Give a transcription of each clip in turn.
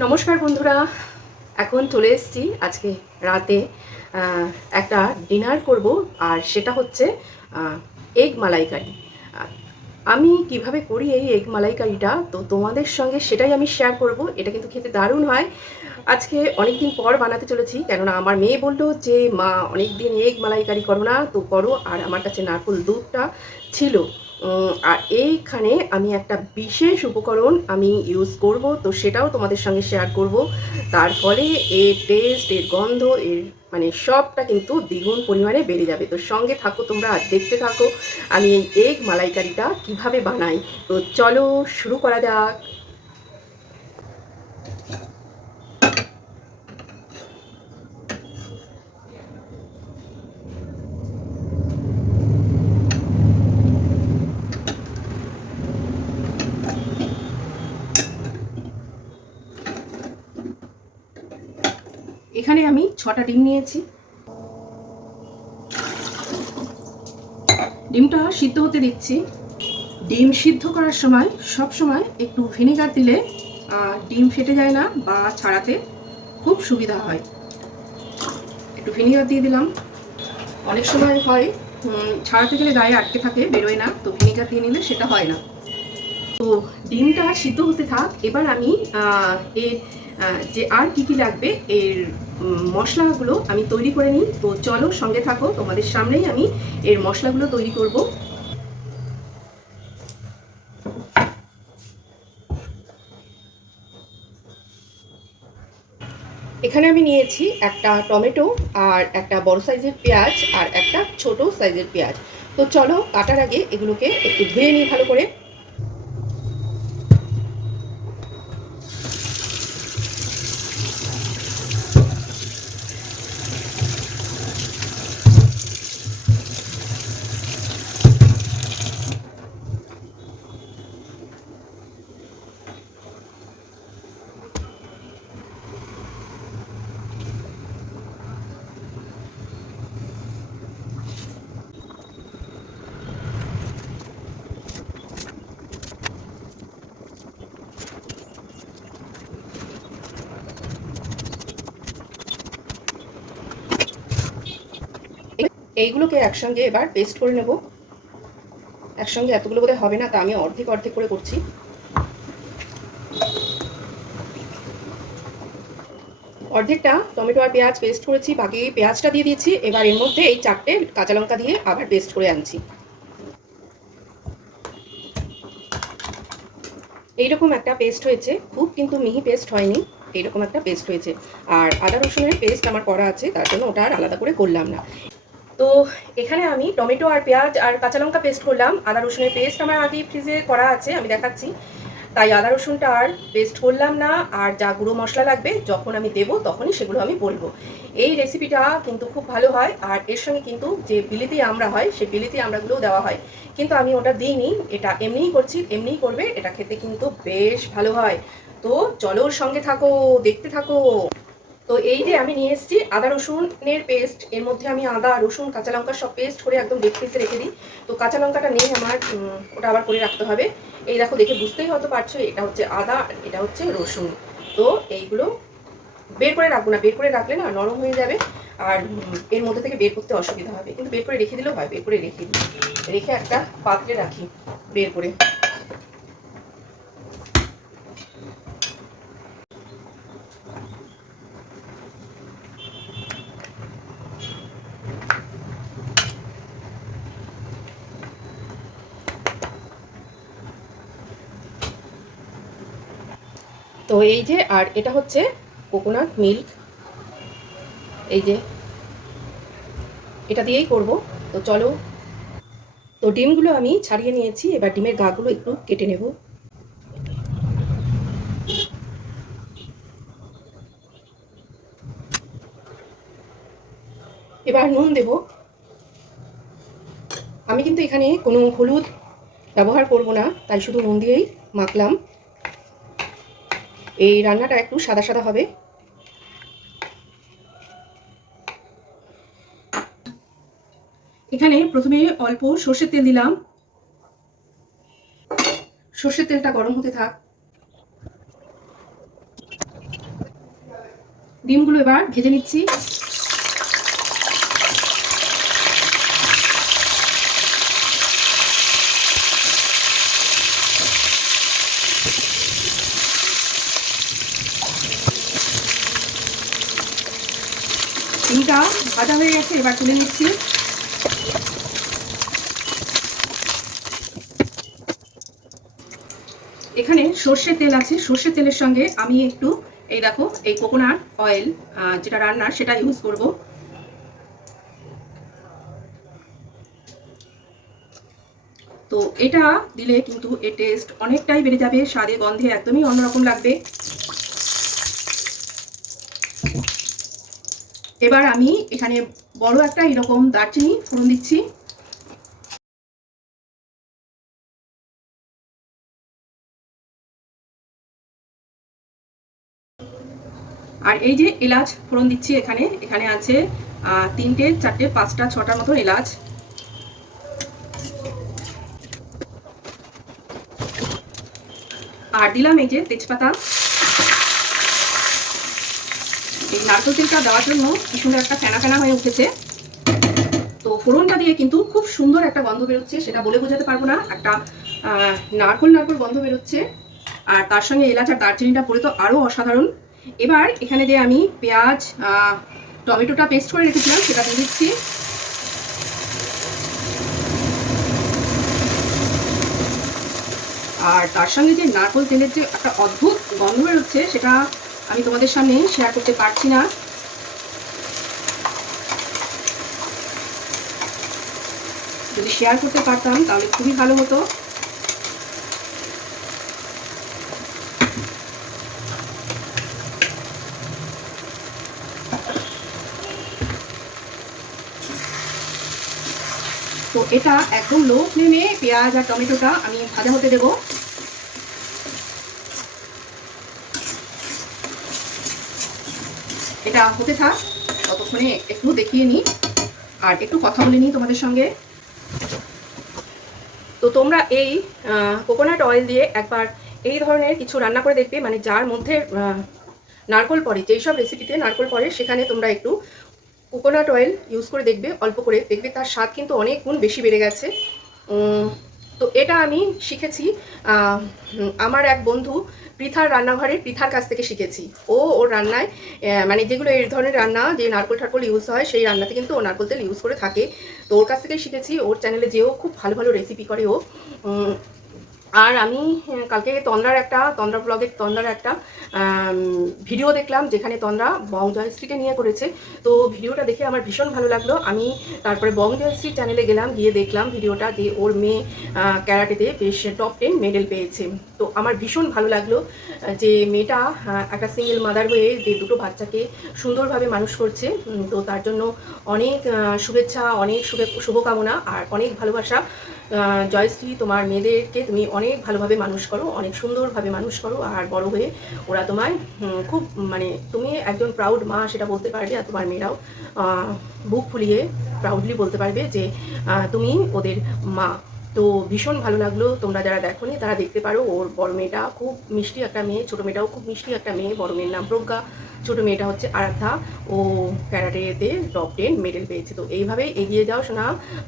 নমস্কার বন্ধুরা, এখন চলে এসেছি আজকে রাতে একটা ডিনার করব, আর সেটা হচ্ছে এগ মালাইকারি। আহ, আমি কিভাবে করি এই এগ মালাইকারিটা, তো তোমাদের সঙ্গে সেটাই আমি শেয়ার করব। এটা কিন্তু খেতে দারুণ হয়। আজকে অনেক দিন পর বানাতে চলেছি, কেননা আমার মেয়ে বললো যে মা অনেক দিন এগ মালাইকারি করো না, তো করো। আর আমার কাছে নারকেল দুধটা ছিল। আর এইখানে আমি একটা বিশেষ উপকরণ আমি ইউজ করব, তো সেটাও তোমাদের সঙ্গে শেয়ার করব। তার ফলে এর টেস্ট, এর গন্ধ, এর মানে সবটা কিন্তু দ্বিগুণ পরিমাণে বেড়ে যাবে। তো সঙ্গে থাকো তোমরা, আর দেখতে থাকো আমি এই এগ মালাইকারিটা কিভাবে বানাই। তো চলো শুরু করা যাক। এখানে আমি 6টা ডিম নিয়েছি। ডিমটা সিদ্ধ হতে দিচ্ছি। ডিম সিদ্ধ করার সময় সব সময় একটু ভিনেগার দিলে ডিম ফেটে যায় না বা ছাড়াতে খুব সুবিধা হয়। একটু ভিনেগার দিয়ে দিলাম। অনেক সময় হয় ছাড়াতে গেলে গায়ে আটকে থাকে, বেরোয় না, তো ভিনেগার দিয়ে নিলে সেটা হয় না। তো ডিমটা সিদ্ধ হতে থাক। এবার আমি এর যে আর কি কি লাগবে এর মশলাগুলো আমি তৈরি করে নিই। তো চলো সঙ্গে থাকো, তোমাদের সামনেই আমি এর মশলাগুলো তৈরি করব। এখানে আমি নিয়েছি একটা টমেটো, আর একটা বড় সাইজের পেঁয়াজ, আর একটা ছোট সাইজের পেঁয়াজ। তো চলো কাটার আগে এগুলোকে একটু ধুয়ে নিই ভালো করে। এইগুলোকে একসঙ্গে এবার পেস্ট করে নেব। একসঙ্গে এতগুলো বোধহয় হবে না, তা আমি অর্ধেক অর্ধেক করে করছি। অর্ধেকটা টমেটো আর পেঁয়াজ পেস্ট করেছি, বাকি পেঁয়াজটা দিয়ে দিয়েছি। এবার এর মধ্যে এই 4টে কাঁচা লঙ্কা দিয়ে আবার পেস্ট করে আনছি। এইরকম একটা পেস্ট হয়েছে, খুব কিন্তু মিহি পেস্ট হয়নি, এইরকম একটা পেস্ট হয়েছে। আর আদা রসুনের পেস্ট আমার করা আছে, তার জন্য ওটা আর আলাদা করে করলাম না। তো এখানে আমি টমেটো আর পেঁয়াজ আর কাঁচা লঙ্কা পেস্ট করলাম। আদা রসুনের পেস্ট আমার আগেই ফ্রিজে করা আছে, আমি দেখাচ্ছি। তাই আদা রসুনটা আর পেস্ট করলাম না। আর যা গুঁড়ো মশলা লাগবে যখন আমি দেবো তখনই সেগুলো আমি বলবো। এই রেসিপিটা কিন্তু খুব ভালো হয়। আর এর সঙ্গে কিন্তু যে বিলিতি আমড়া হয়, সেই বিলিতি আমড়াগুলোও দেওয়া হয়, কিন্তু আমি ওটা দিইনি। এটা এমনিই করছি, এমনিই করবে। এটা খেতে কিন্তু বেশ ভালো হয়। তো চলো ওর সঙ্গে থাকো, দেখতে থাকো। তো এই যে আমি নিয়ে এসেছি আদা রসুনের পেস্ট। এর মধ্যে আমি আদা রসুন কাঁচা লঙ্কা সব পেস্ট করে একদম ডিপ ফ্রিজে রেখে দিই। তো কাঁচা লঙ্কাটা নেই আমার, ওটা আবার করে রাখতে হবে। এই দেখো, দেখে বুঝতেই হয়তো পারছো এটা হচ্ছে আদা, এটা হচ্ছে রসুন। তো এইগুলো বের করে রাখবো না, বের করে রাখলে না নরম হয়ে যাবে, আর এর মধ্যে থেকে বের করতে অসুবিধা হবে। কিন্তু বের করে রেখে দিলেও হয়, বের করে রেখে দিই, রেখে একটা পাত্রে রাখি বের করে। তো এই যে, আর এটা হচ্ছে কোকোনাট মিল্ক, এই যে এটা দিয়েই করব। তো চলো। তো ডিমগুলো আমি ছাড়িয়ে নিয়েছি, এবার ডিমের গাগুলো একটু কেটে নেব। এবার নুন দেব। আমি কিন্তু এখানে কোনো হলুদ ব্যবহার করব না, তাই শুধু নুন দিয়েই মাখলাম। এই রান্নাটা একটু সাদা সাদা হবে। এখানে প্রথমে অল্প সর্ষের তেল দিলাম। সর্ষের তেলটা গরম হতে থাক। ডিমগুলো এবার ভেজে নিচ্ছি। ডিমটা ভাজা হয়ে গেছে, এবার তুলে নিচ্ছি। এখানে সর্ষের তেল আছে, সর্ষের তেলের সঙ্গে আমি একটু এই দেখো এই কোকোনাট অয়েল যেটা রান্নার সেটা ইউজ করব। তো এটা দিলে কিন্তু এর টেস্ট অনেকটাই বেড়ে যাবে, স্বাদে গন্ধে একদমই অন্যরকম লাগবে। এবার আমি এখানে বড় একটা এরকম দারচিনি ফোড়ন দিচ্ছি। আর এই যে এলাচ ফোড়ন দিচ্ছি, এখানে এখানে আছে 3টে 4টে 5টা 6টার মতো এলাচ। আর দিলাম এই যে তেজপাতা। এই নারকেল তেলটা দেওয়ার জন্য কি সুন্দর একটা ফেনা ফেনা হয়ে উঠেছে। তো ফোড়নটা দিয়ে কিন্তু খুব সুন্দর একটা গন্ধ বেরোচ্ছে, সেটা বলে বোঝাতে পারবো না, একটা নারকোল নারকোল গন্ধ বেরোচ্ছে। আর তার সঙ্গে এলাচ আর দারচিনিটা পড়ে তো আরও অসাধারণ। এবার এখানে দিয়ে আমি পেঁয়াজ টমেটোটা পেস্ট করে রেখেছিলাম সেটা দিয়ে দিচ্ছি। আর তার সঙ্গে যে নারকেল তেলের যে একটা অদ্ভুত গন্ধ বেরোচ্ছে সেটা আমি তোমাদের সামনে শেয়ার করতে পারছি না। যদি শেয়ার করতে পারতাম তাহলে খুবই ভালো হতো। তো এটা একদম লো ফ্লেমে পেঁয়াজ আর টমেটোটা আমি ভাজা হতে দেবো। এটা হতে থাক, ততক্ষণে একটু দেখিয়ে নিই আর একটু কথা বলে নিই তোমাদের সঙ্গে। তো তোমরা এই কোকোনাট অয়েল দিয়ে একবার এই ধরনের কিছু রান্না করে দেখবে, মানে যার মধ্যে নারকোল পড়ে, যেই সব রেসিপিতে নারকোল পড়ে সেখানে তোমরা একটু কোকোনাট অয়েল ইউজ করে দেখবে, অল্প করে দেখবে তার স্বাদ কিন্তু অনেক গুণ বেশি বেড়ে গেছে। তো এটা আমি শিখেছি আমার এক বন্ধু পৃথার রান্নাঘরে, পৃথার কাছ থেকে শিখেছি। ওর রান্নায় মানে যেগুলো এই ধরনের রান্না যে নারকোল ঠারকোল ইউজ হয় সেই রান্নাতে কিন্তু ও নারকোল তেল ইউজ করে থাকে। তো ওর কাছ থেকেই শিখেছি। ওর চ্যানেলে যেও খুব ভালো ভালো রেসিপি করে ও। আর আমি কালকে তন্দ্রা ব্লগের তন্দ্রার একটা ভিডিও দেখলাম, যেখানে তন্দ্রা বং জয়শ্রীকে নিয়ে করেছে। তো ভিডিওটা দেখে আমার ভীষণ ভালো লাগলো। আমি তারপরে বং জয়শ্রীর চ্যানেলে গেলাম, গিয়ে দেখলাম ভিডিওটা, যে ওর মেয়ে ক্যারাটেতে বেশ টপ 10 মেডেল পেয়েছে। তো আমার ভীষণ ভালো লাগলো যে মেয়েটা একটা সিঙ্গেল মাদার হয়ে যে দুটো বাচ্চাকে সুন্দরভাবে মানুষ করছে। তো তার জন্য অনেক শুভেচ্ছা, অনেক শুভকামনা আর অনেক ভালোবাসা। জয়শ্রী, তোমার মেয়েদেরকে তুমি অনেক ভালোভাবে মানুষ করো, অনেক সুন্দরভাবে মানুষ করো, আর বড় হয়ে ওরা তোমায় খুব মানে তুমি একজন প্রাউড মা সেটা বলতে পারবে। আর তোমার মেয়েরাও বুক ফুলিয়ে প্রাউডলি বলতে পারবে যে তুমি ওদের মা। তো ভীষণ ভালো লাগলো। তোমরা যারা দেখোনি তারা দেখতে পারো। ওর বড় মেয়েটা খুব মিষ্টি একটা মেয়ে, ছোটো মেয়েটাও খুব মিষ্টি একটা মেয়ে। বড় মেয়ের নাম প্রজ্ঞা, ছোটো মেয়েটা হচ্ছে আরাধ্যা। ও ক্যারাটেতে টপ 10 মেডেল পেয়েছে। তো এইভাবেই এগিয়ে যাও শোনা,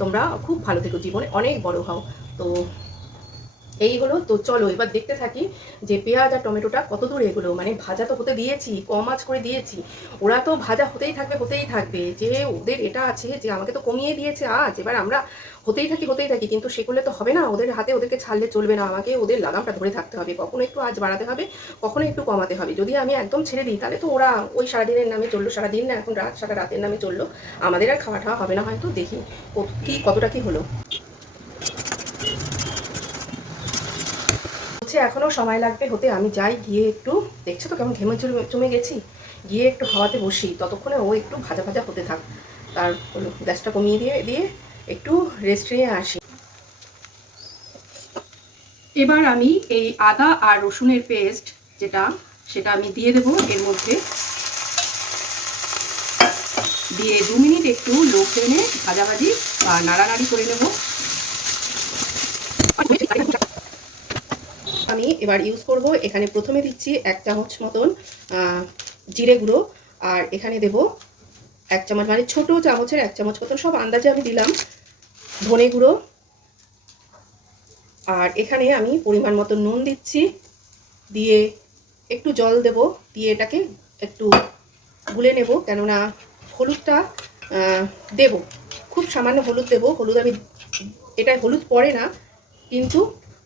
তোমরা খুব ভালো থেকো, জীবনে অনেক বড় হও। তো এই হলো। তো চলো এবার দেখতে থাকি যে পেঁয়াজ আর টমেটোটা কত দূর এগুলো, মানে ভাজা তো হতে দিয়েছি, কম আঁচ করে দিয়েছি, ওরা তো ভাজা হতেই থাকবে। যে ওদের এটা আছে যে আমাকে তো কমিয়ে দিয়েছে আজ, এবার আমরা হতেই থাকি, কিন্তু সে করলে তো হবে না। ওদের হাতে ওদেরকে ছাড়লে চলবে না, আমাকে ওদের লাগামটা ধরে থাকতে হবে। কখনো একটু আঁচ বাড়াতে হবে, কখনো একটু কমাতে হবে। যদি আমি একদম ছেড়ে দিই তাহলে তো ওরা ওই সারাদিনের নামে চললো, সারাদিন না এখন রাত, সারা রাতের নামে চললো, আমাদের আর খাওয়া হবে না হয়তো। দেখি কতটা কি হলো। এখনো সময় লাগবে হতে। আমি যাই, গিয়ে একটু, দেখছো তো কেমন ঘেমে জমে গেছি, গিয়ে একটু হাওয়াতে বসি, ততক্ষণে ও একটু ভাজা ভাজা হতে থাক। তার গ্যাসটা কমিয়ে দিয়ে একটু রেস্ট নিয়ে আসি। এবার আমি এই আদা আর রসুনের পেস্ট সেটা আমি দিয়ে দেবো এর মধ্যে। দিয়ে 2 মিনিট একটু লো ফ্লেমে ভাজাভাজি বা নাড়ানাড়ি করে নেব। আমি এবার ইউজ করব, এখানে প্রথমে দিচ্ছি 1 চামচ মতন জিরে গুঁড়ো, আর এখানে দেব 1 চামচ, মানে ছোট চামচের 1 চামচ মতন, সব আন্দাজে আমি দিলাম, ধনে গুঁড়ো। আর এখানে আমি পরিমাণ মতো নুন দিচ্ছি, দিয়ে একটু জল দেব, দিয়ে এটাকে একটু গুলে নেব, কেননা হলুদটা দেব, খুব সামান্য হলুদ দেব। হলুদ আমি এটায় হলুদ পড়ে না, কিন্তু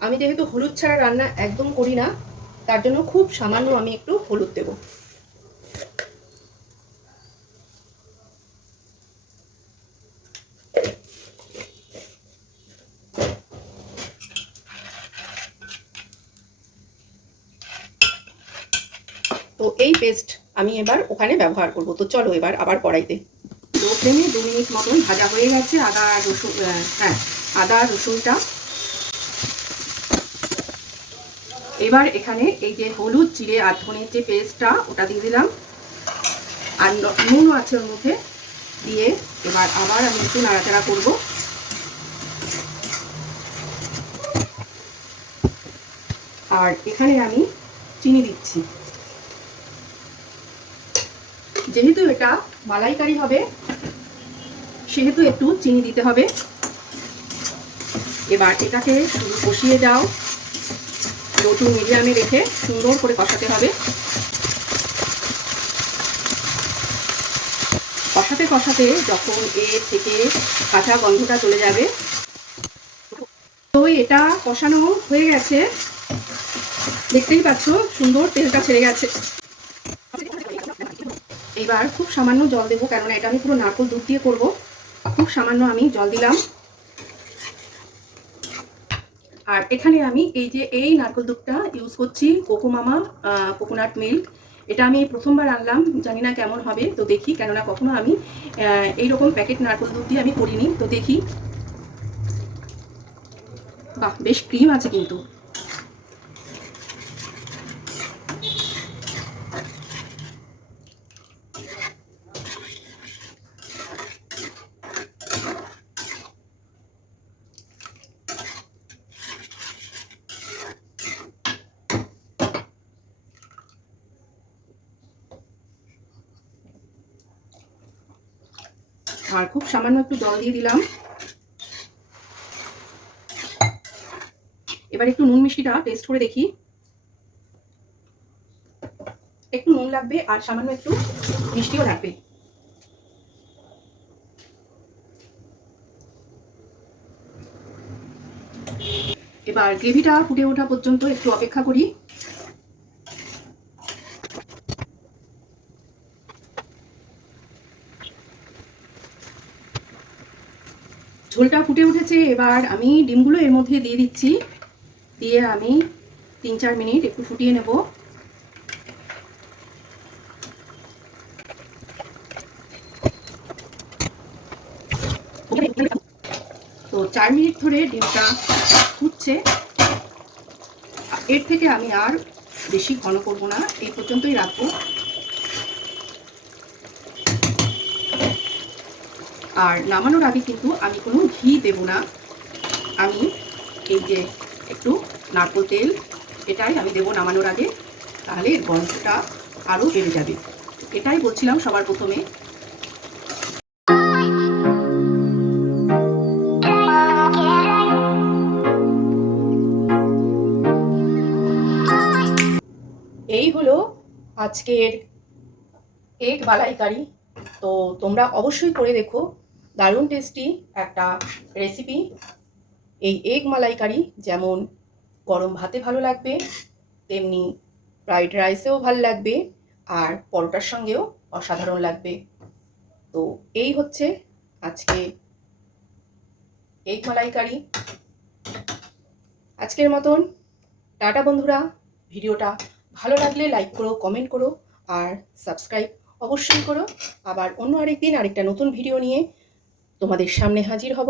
আমি যেহেতু হলুদ ছাড়া রান্না একদম করি না, তার জন্য খুব সামান্য আমি একটু হলুদ দেব। তো এই পেস্ট আমি এবার ওখানে ব্যবহার করব। তো চলো এবার আবার কড়াইতে। লো ফ্লেমে 2 মিনিট মতন ভাজা হয়ে গেছে আদা রসুন, আদা রসুনটা। এবার এখানে এই যে হলুদ, জিরে আর ধনের যে পেস্টটা, ওটা দিয়ে দিলাম, আর নুনও আছে ওর মধ্যে, দিয়ে এবার আবার আমি একটু নাড়াচাড়া করব। আর এখানে আমি চিনি দিচ্ছি, যেহেতু এটা মালাইকারি হবে সেহেতু একটু চিনি দিতে হবে। এবার এটাকে শুধু কষিয়ে যাও, লো টু মিডিয়ামে রেখে সুন্দর করে কষাতে হবে। কষাতে কষাতে যখন এর থেকে কাঁচা গন্ধটা চলে যাবে, তো এটা কষানো হয়ে গেছে, দেখতেই পাচ্ছ সুন্দর তেলটা ছেড়ে গেছে। এবার খুব সামান্য জল দেবো, কেননা এটা আমি পুরো নারকেল দুধ দিয়ে করবো। খুব সামান্য আমি জল দিলাম। আর এখানে আমি এই নারকেল দুধটা ইউজ করছি, কোকোমামা কোকোনাট মিল্ক। এটা আমি প্রথমবার আনলাম, জানি না কেমন হবে, তো দেখি, কেননা কখনো আমি এইরকম প্যাকেট নারকেল দুধ দিয়ে আমি করিনি। তো দেখি, বাহ, বেশ ক্রিম আছে কিন্তু। আর খুব সামান্য একটু জল দিয়ে দিলাম। এবার একটু নুন মিষ্টিটা টেস্ট করে দেখি। একটু নুন লাগবে আর সামান্য একটু মিষ্টিও লাগবে। এবার গ্রেভিটা ফুটে ওঠা পর্যন্ত একটু অপেক্ষা করি। ঝোলটা ফুটে উঠেছে, এবার আমি ডিমগুলো এর মধ্যে দিয়ে দিচ্ছি, দিয়ে আমি 3-4 মিনিট একটু ফুটিয়ে নেব। তো 4 মিনিট ধরে ডিমটা ফুটছে, এর থেকে আমি আর বেশি ঘন করবো না, এই পর্যন্তই রাখবো। আর নামানোর আগে কিন্তু আমি কোনো ঘি দেব না, আমি এই যে একটু নারকেল তেল, এটাই আমি দেবো নামানোর আগে, তাহলে এর গন্ধটা আরও বেড়ে যাবে। এটাই বলছিলাম সবার প্রথমে। এই হলো আজকের এগ মালাইকারি। তো তোমরা অবশ্যই করে দেখো, দারুণ টেস্টি একটা রেসিপি। এই এগ মালাইকারি যেমন গরম ভাতে ভালো লাগবে, তেমনি ফ্রাইড রাইসেও ভালো লাগবে, আর পরোটার সঙ্গেও অসাধারণ লাগবে। তো এই হচ্ছে আজকে এগ মালাইকারি। আজকের মতন টাটা বন্ধুরা। ভিডিওটা ভালো লাগলে লাইক করো, কমেন্ট করো, আর সাবস্ক্রাইব অবশ্যই করো। আবার অন্য আরেকদিন আরেকটা নতুন ভিডিও নিয়ে তোমাদের সামনে হাজির হব।